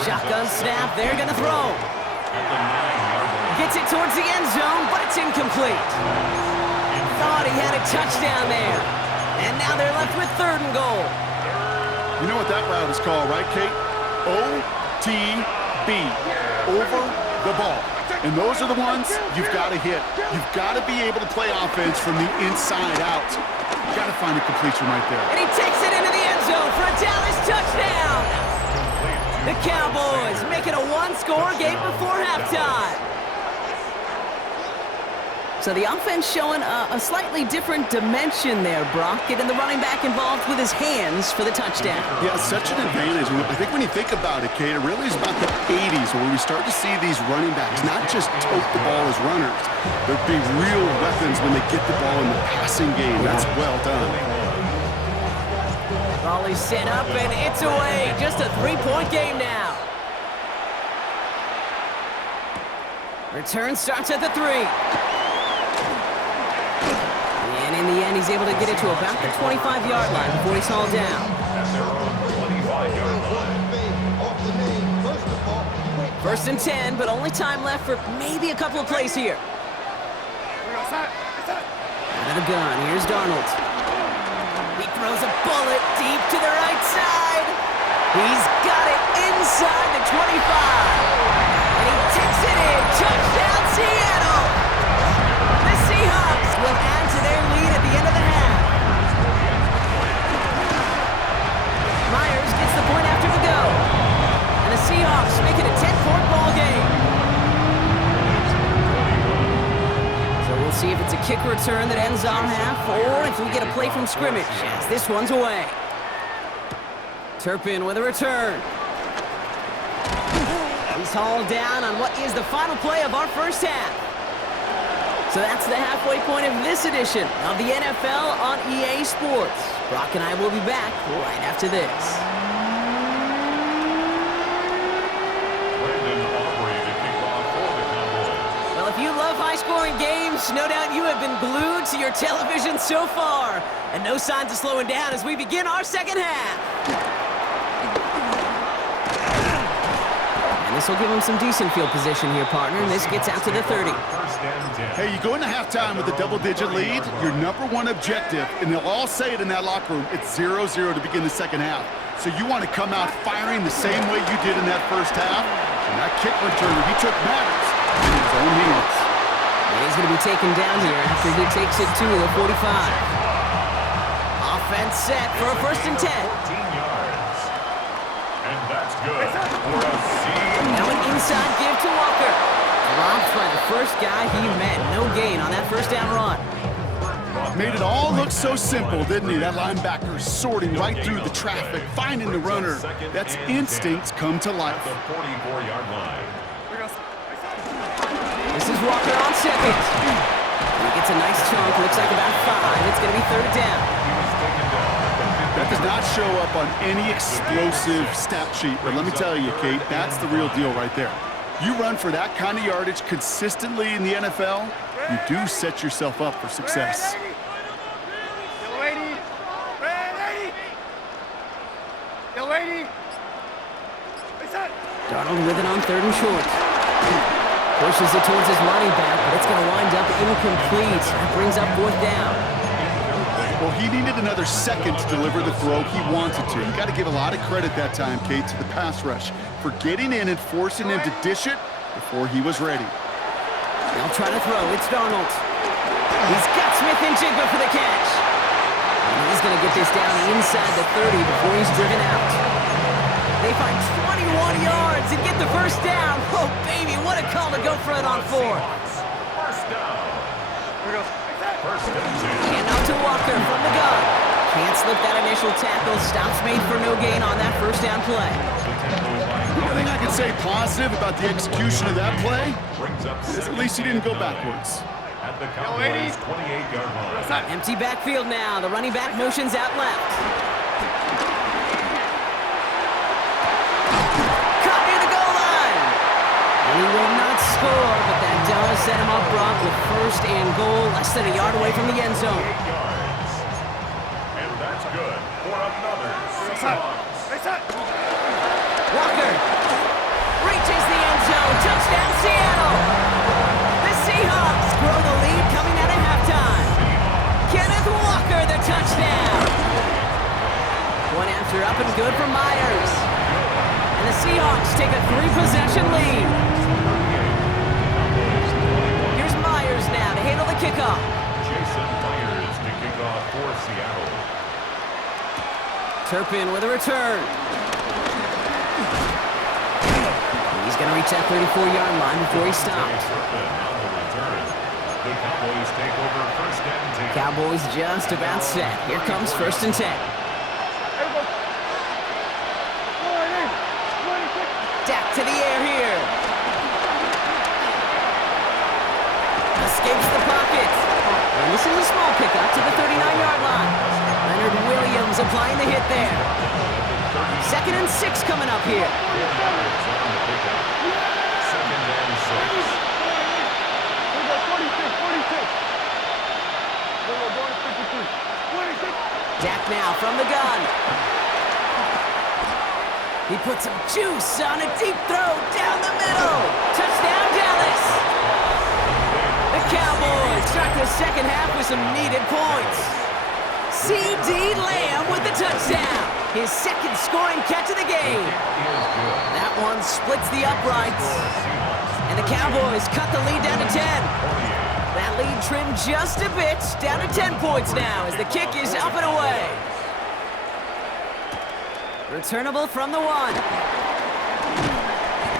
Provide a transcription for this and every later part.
Shotgun snap, they're gonna throw. Gets it towards the end zone, but it's incomplete. Thought he had a touchdown there. And now they're left with 3rd and goal. You know what that route is called, right, Kate? OTB, over the ball. And those are the ones you've got to hit. You've got to be able to play offense from the inside out. You've got to find a completion right there. And he takes it into the end zone for a Dallas touchdown. The Cowboys make it a 1-score game before halftime. So the offense showing a slightly different dimension there, Brock. Getting the running back involved with his hands for the touchdown. Yeah, such an advantage. I think when you think about it, Kate, it really is about the 80s where we start to see these running backs not just tote the ball as runners, but be real weapons when they get the ball in the passing game. That's well done. Raleigh's set up, and it's away. Just a 3-point game now. Return starts at the 3. And in the end, he's able to get it to about the 25-yard line before he's hauled down. First and 10, but only time left for maybe a couple of plays here. Out of the gun, here's Darnold. He throws a bullet deep to the right side. He's got it inside the 25. And he takes it in. Touchdown, Seattle! The Seahawks will add to their lead at the end of the half. Myers gets the point after the go. And the Seahawks make it a 10-point ball game. So we'll see if it's a kick return that ends our half, or if we get a play from scrimmage, as this one's away. Turpin with a return. He's hauled down on what is the final play of our first half. So that's the halfway point of this edition of the NFL on EA Sports. Brock and I will be back right after this. Well, if you love high-scoring games, no doubt you have been glued to your television so far. And no signs of slowing down as we begin our second half. This will give him some decent field position here, partner, and this gets out to the 30. Hey, you go into halftime with a double-digit lead, your #1 objective, and they'll all say it in that locker room, it's 0-0 to begin the second half. So you want to come out firing the same way you did in that first half, and that kick return that he took matters in his own hands. And he's going to be taken down here after he takes it to the 45. Offense set for a 1st and 10. That's good for a C. Now an inside give to Walker. Dropped by the first guy he met. No gain on that first down run. Made it all look so simple, didn't he? That linebacker sorting right through the traffic, finding the runner. That's instincts come to life. The 44-yard line. This is Walker on second. He gets a nice chunk. Looks like about 5. It's going to be 3rd down. That does not show up on any explosive stat sheet, but let me tell you, Kate, that's the real deal right there. You run for that kind of yardage consistently in the NFL, you do set yourself up for success. Darnold with it on 3rd and short. Pushes it towards his running back, but it's going to wind up incomplete. That brings up 4th down. Well, he needed another second to deliver the throw he wanted to. You got to give a lot of credit that time, Kate, to the pass rush for getting in and forcing him to dish it before he was ready. They'll try to throw. It's Darnold. He's got Smith and Jigba for the catch. And he's going to get this down inside the 30 before he's driven out. They find 21 yards and get the first down. Oh, baby, what a call to go for it on 4. First down. Here we go. First and 10. And out to Walker from the gun. Can't slip that initial tackle. Stops made for no gain on that first down play. The only thing I can say positive about the execution of that play is at least he didn't go backwards. At the Cowboys' 28-yard line. Empty backfield now. The running back motions out left. Caught near the goal line. And he will not score, but that does set him up, Brock, with 1st and goal, less than a yard away from the end zone. 8 yards. And that's good for another Seahawks. Walker After up and good for Myers. And the Seahawks take a 3-possession lead. Here's Myers now to handle the kickoff. Jason Myers to kick off for Seattle. Turpin with a return. He's going to reach that 34-yard line before he stops. The Cowboys take over first and 10. Cowboys just about set. Here comes first and 10. Dak to the air here. Escapes the pocket. And this is a small pickup to the 39-yard line. Leonard Williams applying the hit there. 2nd and 6 coming up here. Second and 6. Dak now from the gun. He puts some juice on a deep throw down the middle. Touchdown, Dallas. The Cowboys start the second half with some needed points. C.D. Lamb with the touchdown. His second scoring catch of the game. That one splits the uprights. And the Cowboys cut the lead down to 10. That lead trimmed just a bit, down to 10 points now as the kick is up and away. Returnable from the 1.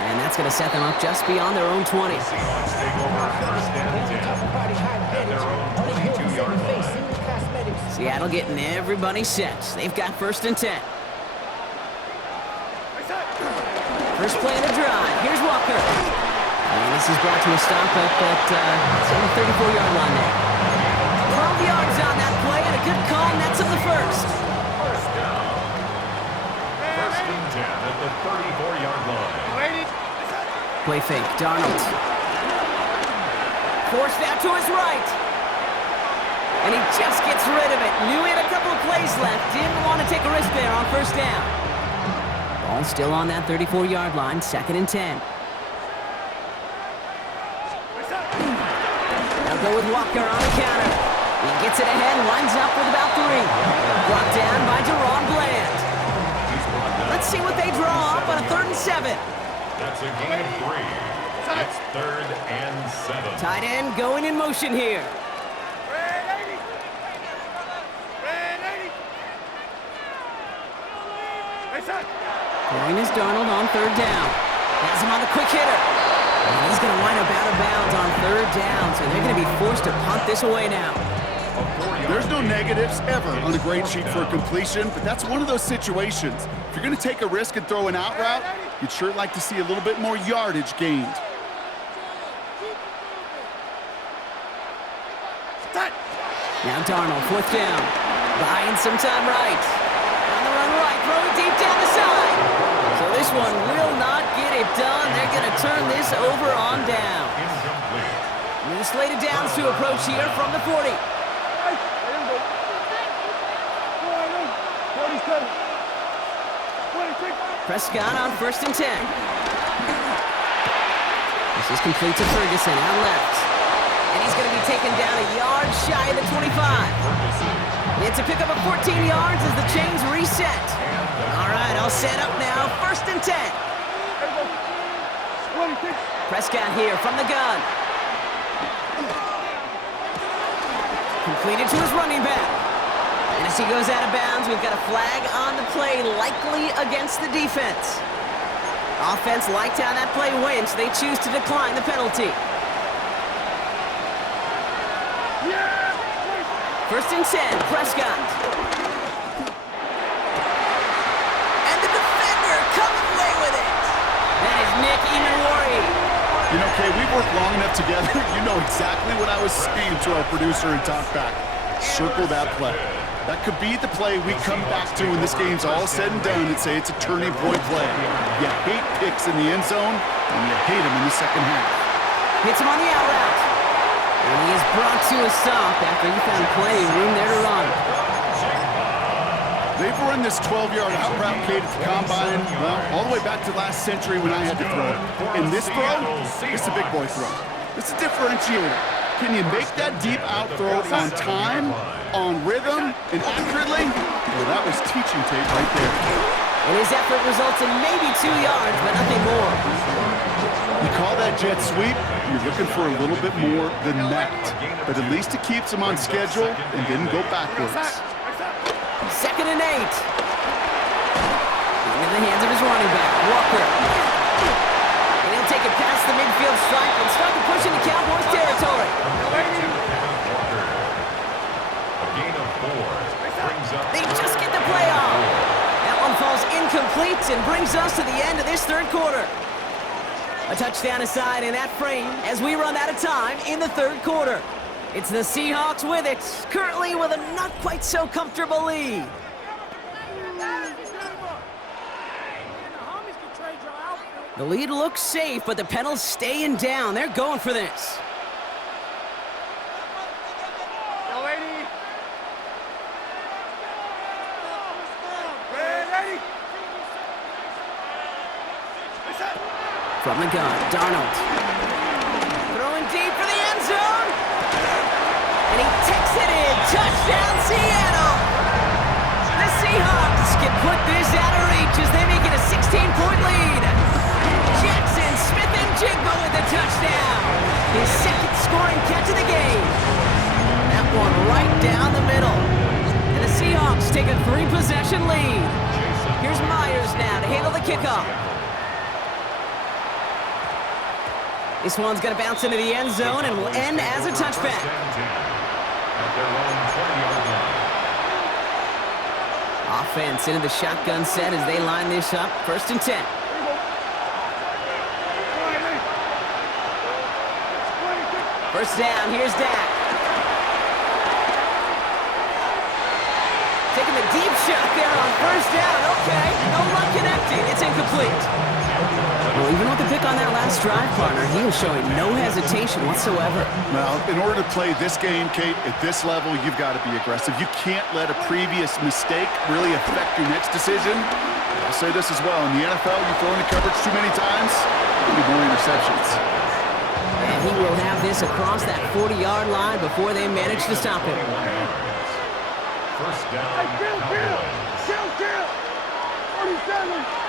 And that's going to set them up just beyond their own 20. Seahawks take over first and 10 at their own 22-yard line. Seattle getting everybody set. They've got first and 10. First play of the drive. Here's Walker. And this is brought to a stop up at the 34-yard line there. 12 yards on that play and a good call, nets him the first. First down. First and 10 at the 34-yard line. Play fake, Darnold. Forced out to his right. And he just gets rid of it. Knew he had a couple of plays left. Didn't want to take a risk there on first down. Ball still on that 34-yard line, 2nd and 10. They'll go with Walker on the counter. He gets it ahead, lines up with about 3. Brought down by Deron Bland. Let's see what they draw up on a 3rd and 7. That's a gain of 3. It's 3rd and 7. Tight end going in motion here. Going is Darnold on 3rd down. Has him on the quick hitter. And he's going to wind up out of bounds on 3rd down, so they're going to be forced to punt this away now. There's no negatives ever on a grade sheet for a completion, but that's one of those situations. If you're going to take a risk and throw an out route, you'd sure like to see a little bit more yardage gained. Now Darnold, 4th down. Buying some time right. On the run right, throwing deep down the side. So this one will not get it done. They're going to turn this over on down. New slated downs to approach here from the 40. Prescott on 1st and 10. This is complete to Ferguson out left. And he's going to be taken down a yard shy of the 25. It's a pickup of 14 yards as the chains reset. All right, all set up now. 1st and 10. Prescott here from the gun. Completed to his running back. And as he goes out of bounds, we've got a flag on the play, likely against the defense. Offense liked how that play went, so they choose to decline the penalty. 1st and 10, Prescott. And the defender coming away with it. That is Nick Emanwari. You know, Kay, we've worked long enough together. You know exactly what I was saying to our producer and talkback. Circle that play. That could be the play we come back to when this game's all said and done and say it's a turning point play. You hate picks in the end zone, and you hate them in the second half. Hits him on the out route. And he is brought to a stop after he found plenty of room there to run. They've run this 12-yard out route, Kate, at the combine, well, all the way back to last century when I had to throw it. In this throw, it's a big boy throw. It's a differentiator. can you make that deep out throw on time, on rhythm, and accurately? Well, that was teaching tape right there. And his effort results in maybe 2 yards, but nothing more. You call that jet sweep, you're looking for a little bit more than that. But at least it keeps him on schedule and didn't go backwards. 2nd and 8. In the hands of his running back, Walker. And he'll take it past the midfield stripe and start to push into Cowboys territory. They just get the play off. That one falls incomplete and brings us to the end of this 3rd quarter. A touchdown aside in that frame as we run out of time in the 3rd quarter. It's the Seahawks with it, currently with a not quite so comfortable lead. The lead looks safe, but the Penals staying down. They're going for this. From the gun, Darnold. Throwing deep for the end zone. And he takes it in. Touchdown, Seattle. The Seahawks can put this out of reach as they make it a 16-point lead. Jackson, Smith, and Jigba with the touchdown. His 2nd scoring catch of the game. That one right down the middle. And the Seahawks take a 3-possession lead. Here's Myers now to handle the kickoff. This one's going to bounce into the end zone and will end as a touchback. Offense into the shotgun set as they line this up. 1st and 10. First down, here's Dak. Taking the deep shot there on 1st down. Okay, no luck connecting. It's incomplete. Well, even with the pick on that last drive, partner, he was showing no hesitation whatsoever. Well, in order to play this game, Kate, at this level, you've got to be aggressive. You can't let a previous mistake really affect your next decision. I'll say this as well. In the NFL, you throw into coverage too many times, there'll be more interceptions. And he will have this across that 40-yard line before they manage to stop him. First down, Cowboys. 47.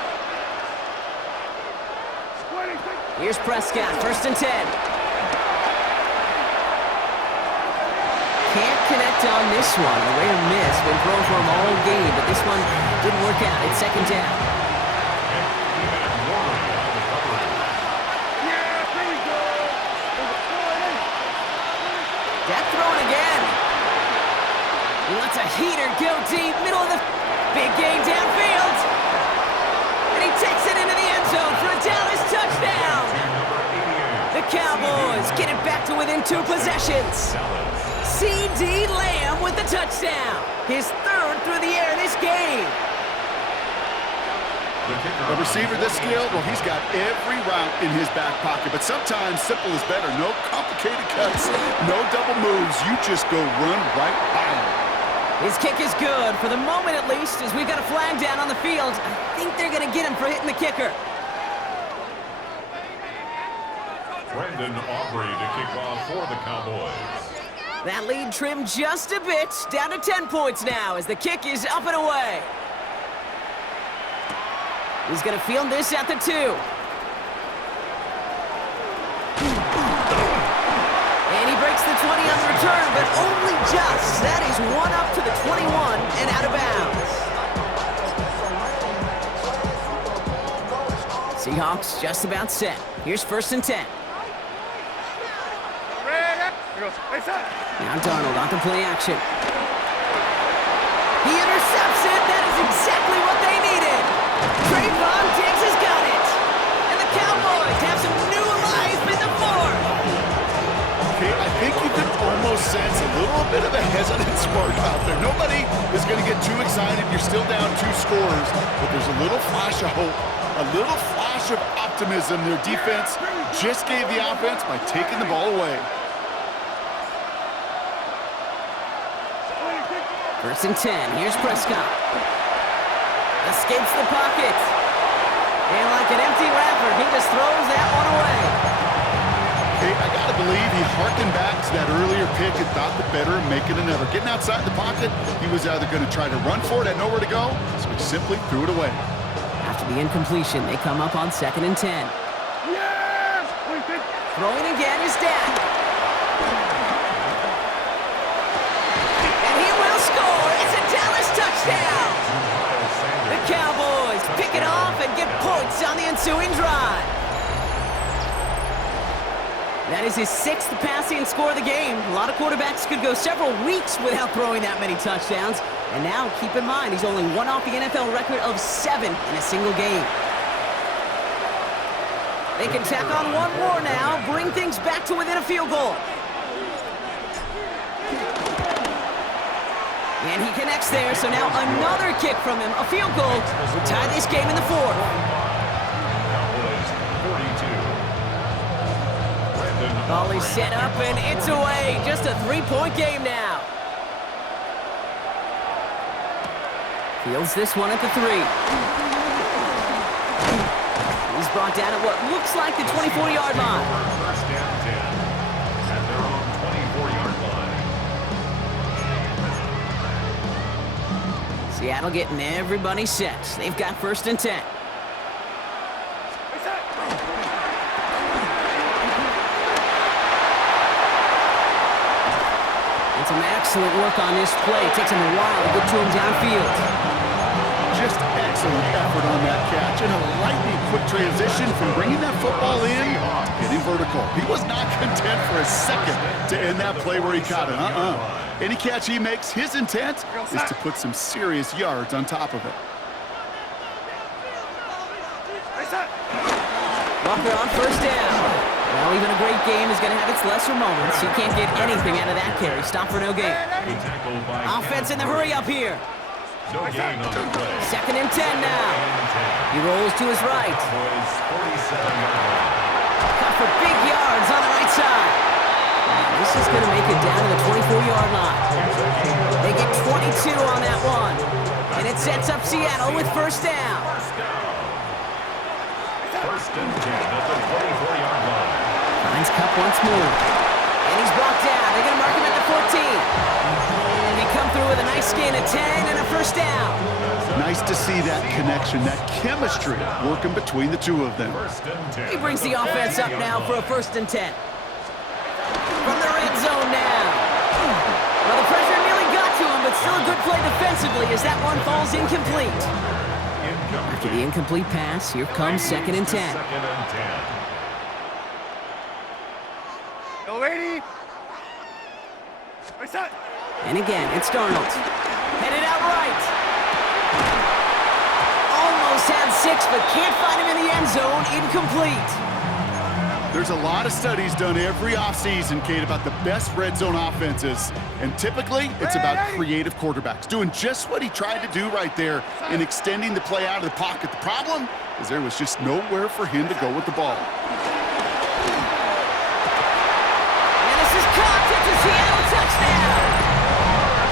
Here's Prescott, 1st and 10. Can't connect on this one. A rare miss, been thrown for him all game, but this one didn't work out. It's 2nd down. That throwing again. He lets a heater go deep, middle of the big game downfield. And he takes it into the end zone for a Dallas touchdown. The Cowboys get it back to within 2 possessions. C.D. Lamb with the touchdown. His 3rd through the air this game. The receiver this skilled, well, he's got every route in his back pocket, but sometimes simple is better. No complicated cuts, no double moves. You just go run right by him. His kick is good, for the moment at least, as we've got a flag down on the field. I think they're going to get him for hitting the kicker. Brendan Aubrey to kick off for the Cowboys. That lead trimmed just a bit, down to 10 points now as the kick is up and away. He's going to field this at the 2. And he breaks the 20 on the return, but only just. That is one up to the 21 and out of bounds. Seahawks just about set. Here's 1st and 10. Now Darnold on the play action. He intercepts it. That is exactly what they needed. Trayvon Diggs has got it. And the Cowboys have some new life in the 4th. Okay, I think you can almost sense a little bit of a hesitant spark out there. Nobody is going to get too excited. You're still down 2 scores, but there's a little flash of hope, a little flash of optimism. Their defense just gave the offense by taking the ball away. 1st and 10. Here's Prescott. Escapes the pocket. And like an empty wrapper, he just throws that one away. Okay, I got to believe he harkened back to that earlier pick and thought the better of making another. Getting outside the pocket, he was either going to try to run for it, had nowhere to go, so he simply threw it away. After the incompletion, they come up on 2nd and 10. Yes! Throwing again is Dak. And he will score. It's a Dallas touchdown. The Cowboys pick it off and get points on the ensuing drive. That is his 6th passing score of the game. A lot of quarterbacks could go several weeks without throwing that many touchdowns. And now, keep in mind, he's only one off the NFL record of 7 in a single game. They can tack on one more now, bring things back to within a field goal. And he connects there, so now another kick from him. A field goal will tie this game in the 4th. Ball is set up, and it's away. Just a 3-point game now. Fields this one at the 3. He's brought down at what looks like the 24-yard line. First down 10 at their own 24-yard line. Seattle getting everybody set. They've got 1st and 10. And some excellent work on this play. It takes him a while to get to him downfield. Just excellent effort on that catch and a lightning quick transition from bringing that football in to getting vertical. He was not content for a second to end that play where he caught it. Any catch he makes, his intent is to put some serious yards on top of it. Walker on 1st down. Well, even a great game is going to have its lesser moments. You can't get anything out of that carry. Stop for no gain. Offense in the hurry up here. No gain on the play. 2nd and 10 now. He rolls to his right. Cut for big yards on the right side. This is going to make it down to the 24-yard line. They get 22 on that one. And it sets up Seattle with 1st down. 1st and 10 at the 24-yard line. Finds Cup once more. And he's brought down. They're going to mark him at the 14. They come through with a nice gain of 10 and a 1st down. Nice to see that connection, that chemistry working between the two of them. 1st and 10. He brings the offense up now for a 1st and 10. From the red zone now. Well, the pressure nearly got to him, but still a good play defensively as that one falls incomplete. After the incomplete pass, here comes 2nd and 10. 2nd and 10. Go, lady. Set. And again, it's Darnold. Headed out right. Almost had 6, but can't find him in the end zone. Incomplete. There's a lot of studies done every offseason, Kate, about the best red zone offenses. And typically, it's about creative quarterbacks doing just what he tried to do right there in extending the play out of the pocket. The problem is there was just nowhere for him to go with the ball. And this is caught. It's a Seattle touchdown.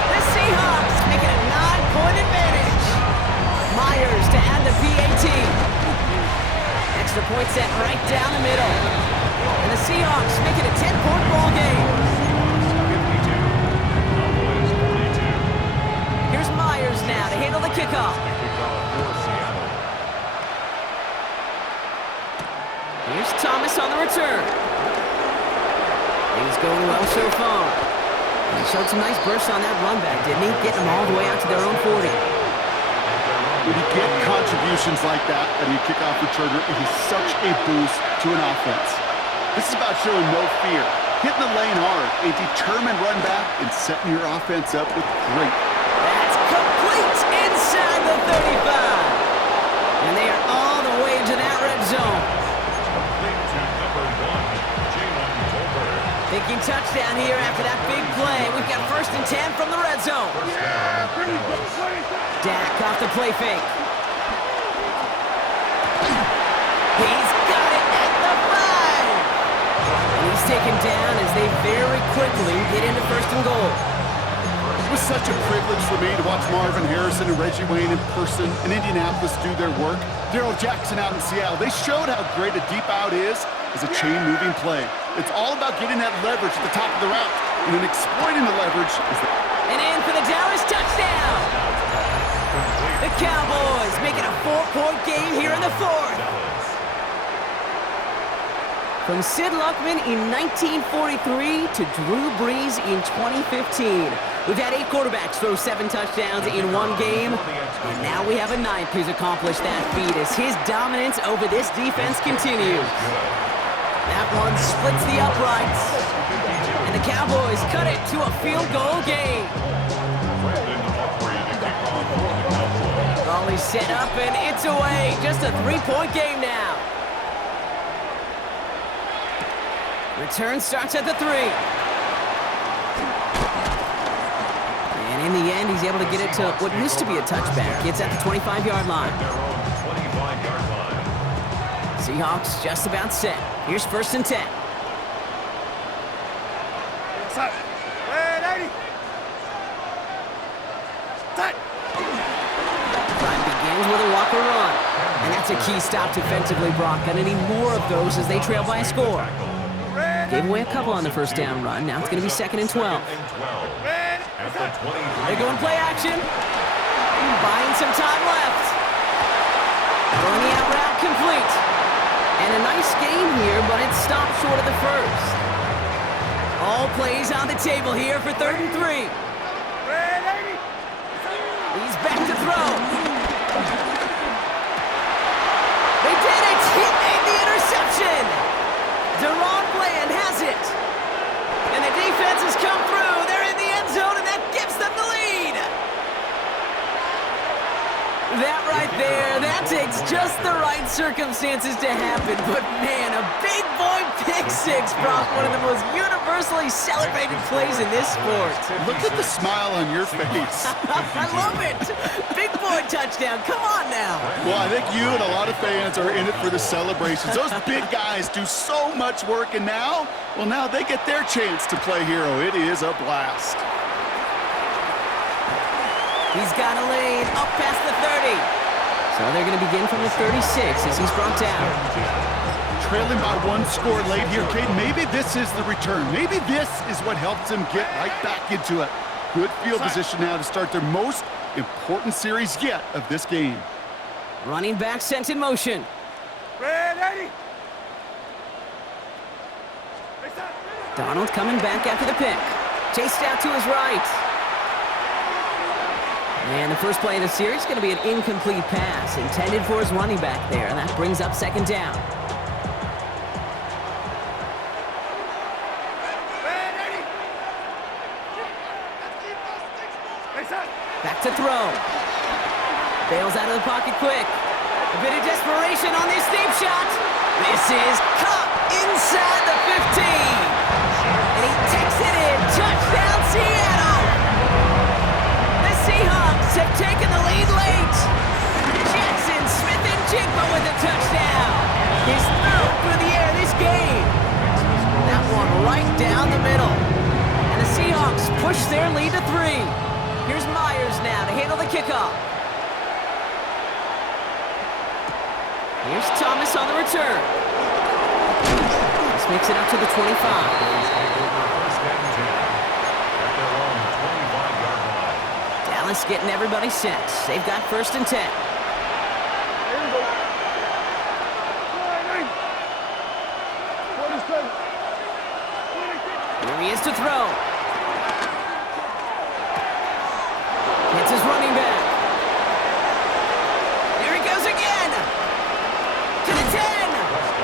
The Seahawks make it a 9-point advantage. Myers to add the PAT. Extra point set right down the middle. And the Seahawks make it a 10-point ball game. 52. Here's Myers now to handle the kickoff. Here's Thomas on the return. He's going well so far. And he showed some nice bursts on that run back, didn't he? Getting them all the way out to their own 40. When you get contributions like that and you kickoff returner, it is such a boost to an offense. This is about showing no fear, hitting the lane hard, a determined run back, and setting your offense up with great. That's complete inside the 35. And they are all the way into that red zone. Complete to number 1, Jalen Tolbert. Thinking touchdown here after that big play. We've got 1st and 10 from the red zone. Dak off the play fake. He's got it at the 5. And he's taken down as they very quickly get into 1st and goal. It was such a privilege for me to watch Marvin Harrison and Reggie Wayne in person in Indianapolis do their work. Darrell Jackson out in Seattle. They showed how great a deep out is as a chain-moving play. It's all about getting that leverage at the top of the route, and then exploiting the leverage. And in for the Dallas touchdown. The Cowboys making a 4-point game here in the fourth. From Sid Luckman in 1943 to Drew Brees in 2015. We've had 8 quarterbacks throw 7 touchdowns in one game. And now we have a 9th who's accomplished that feat as his dominance over this defense continues. That one splits the uprights. And the Cowboys cut it to a field goal game. Ball is set up and it's away. Just a 3-point game now. Return starts at the 3. And in the end, he's able to get it to what used to be a touchback. It's at the 25-yard line. Seahawks just about set. Here's 1st and 10. Drive begins with a walker run. And that's a key stop defensively, Brock. Gonna need more of those as they trail by a score. Gave away a couple on the first down run. Now it's going to be 2nd and 12. They're going play action. Buying some time left. Throwing the out route complete. And a nice game here, but it stopped short of the first. All plays on the table here for 3rd and 3. He's back to throw. They did it! He made the interception! Deron Bland has it. And the defense has come through. They're in the end zone, and that gives them the lead. That right there, that takes just the right circumstances to happen. But man, a big boy pick six, Brock, one of the most universally celebrated plays in this sport. Look at the smile on your face. I love it. Big boy touchdown. Come on now. Well, I think you and a lot of fans are in it for the celebrations. Those big guys do so much work, and now they get their chance to play hero. It is a blast. He's got a lane up past the 30. So they're going to begin from the 36 as he's brought down. Trailing by 1 score late here, Kate. Maybe this is the return. Maybe this is what helps them get right back into it. Good field position now to start their most important series yet of this game. Running back sent in motion. Donald coming back after the pick. Chased out to his right. And the first play of the series is going to be an incomplete pass intended for his running back there, and that brings up 2nd down. Back to throw. Bails out of the pocket quick. A bit of desperation on this deep shot. This is caught inside the 15. And he takes it in. Touchdown, Seattle. The Seahawks have taken the lead late. Jackson Smith-Njigba with a touchdown. His 3rd through the air this game. That one right down the middle. And the Seahawks push their lead to 3. Here's Myers now to handle the kickoff. Here's Thomas on the return. This makes it up to the 25. Dallas getting everybody set. They've got 1st and 10. Here he is to throw. It's his running back. Here he goes again. To the 10.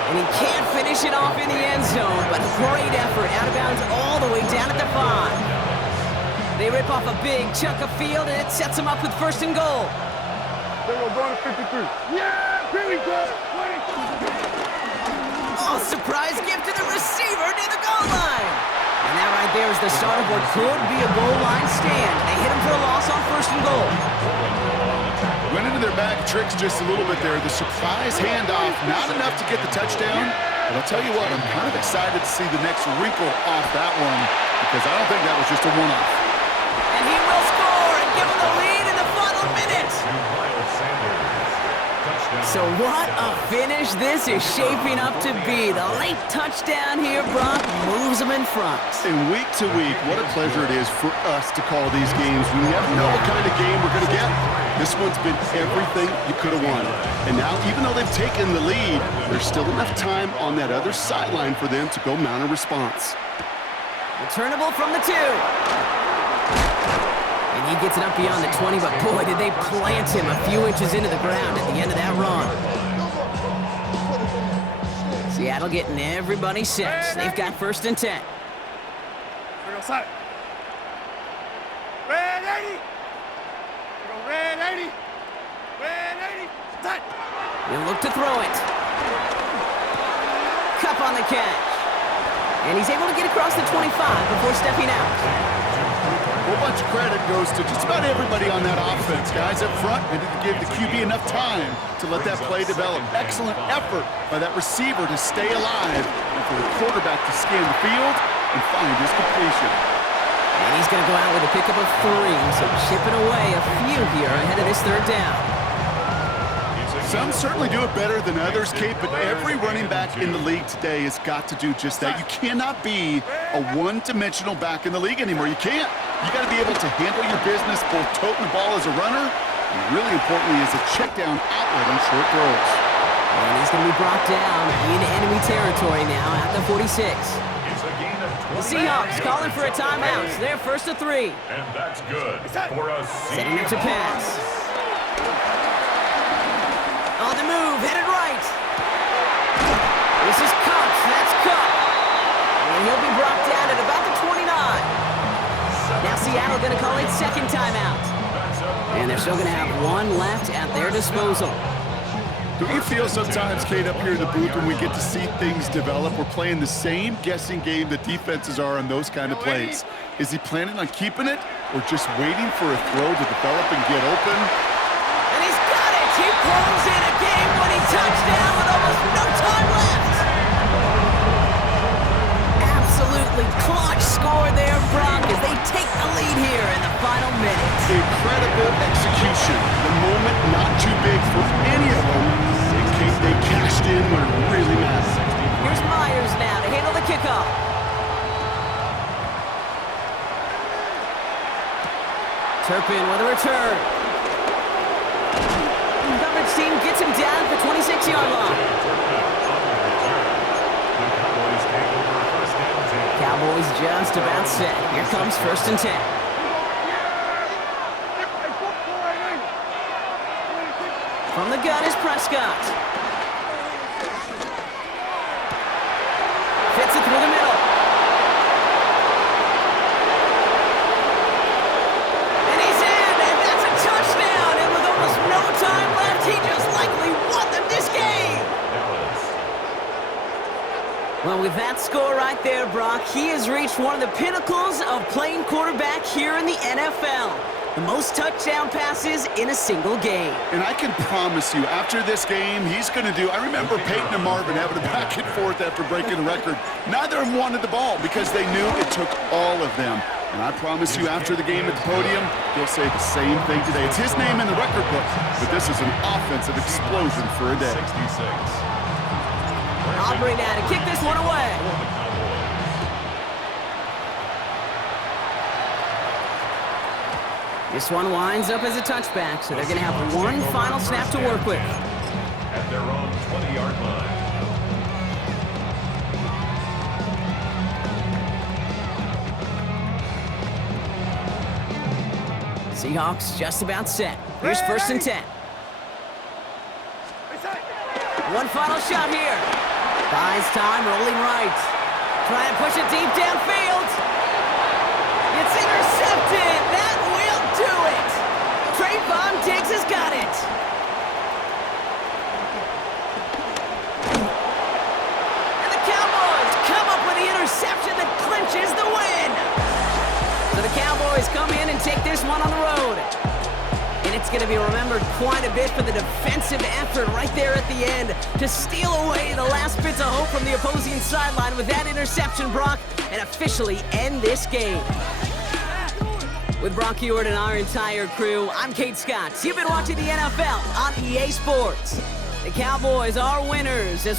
And he can't finish it off in the end zone, but a great effort. Out of bounds all the way down at the 5. They rip off a big chunk of field, and it sets them up with 1st and goal. They will go to 53. Yeah, here we go. Oh, surprise gift to the receiver near the goal line. And that right there is the start of what could be a goal line stand. They hit him for a loss on 1st and goal. Went into their bag of tricks just a little bit there. The surprise handoff, not enough to get the touchdown. But I'll tell you what, I'm kind of excited to see the next wrinkle off that one because I don't think that was just a one-off. And he will score and give him the lead in the final minute. So what a finish this is shaping up to be. The late touchdown here, Brock, moves them in front. And week to week, what a pleasure it is for us to call these games. We never know what kind of game we're going to get. This one's been everything you could have wanted. And now, even though they've taken the lead, there's still enough time on that other sideline for them to go mount a response. Returnable from the 2. And he gets it up beyond the 20, but boy, did they plant him a few inches into the ground at the end of that run. Seattle getting everybody set. They've got 1st and 10. Red 80. Red 80. Red 80. Set. He'll look to throw it. Cup on the catch. And he's able to get across the 25 before stepping out. A whole bunch of credit goes to just about everybody on that offense. Guys up front needed to give the QB enough time to let that play develop. Excellent effort by that receiver to stay alive and for the quarterback to scan the field and find his completion. And he's going to go out with a pickup of 3, so chipping away a few here ahead of this 3rd down. Some certainly do it better than others, Kate, but every running back in the league today has got to do just that. You cannot be a one-dimensional back in the league anymore. You can't. You got to be able to handle your business, both toting the ball as a runner, and really importantly as a check-down outlet on short throws. And he's going to be brought down in enemy territory now at the 46. The Seahawks calling for a timeout. So they're 1st and 3. And that's good for us. Setting up to pass. On the move, headed right. This is Cup. That's Cup. And he'll be brought down at about the 29. Now Seattle going to call it 2nd timeout. And they're still going to have 1 left at their disposal. Do you feel sometimes, Kate, up here in the booth when we get to see things develop, we're playing the same guessing game the defenses are on those kind of plays? Is he planning on keeping it or just waiting for a throw to develop and get open? And he's got it! He pulls in a game-winning touchdown with almost no time left! Absolutely clutch score there, Brock, as they take the lead here in the final minutes. Incredible execution. The moment not too big for any of them. In case they cashed in when it really mattered. Here's Myers now to handle the kickoff. Turpin with a return. Coverage team gets him down at the 26-yard line. Cowboys just about set. Here comes 1st and 10. From the gun is Prescott. Fits it through the middle. And he's in, and that's a touchdown. And with almost no time left, he just likely won them this game. Well, with that score right there, Brock, he has reached one of the pinnacles of playing quarterback here in the NFL. The most touchdown passes in a single game. And I can promise you, after this game, he's going to do... I remember Peyton and Marvin having a back and forth after breaking a record. Neither of them wanted the ball because they knew it took all of them. And I promise you, after the game at the podium, he'll say the same thing today. It's his name in the record book, but this is an offensive explosion for a day. Aubrey now to kick this one away. This one winds up as a touchback, so they're going to have 1 final snap to work with. At their own 20-yard line. Seahawks just about set. Here's 1st and 10. One final shot here. Buys time, rolling right. Trying to push it deep downfield. It's intercepted. That will do it. Trayvon Diggs has got it. And the Cowboys come up with the interception that clinches the win. So the Cowboys come in and take this one on the road. And it's going to be remembered quite a bit for the defensive effort right there at the end to steal away the last bits of hope from the opposing sideline with that interception, Brock, and officially end this game. With Brock Heward and our entire crew, I'm Kate Scott. You've been watching the NFL on EA Sports. The Cowboys are winners as we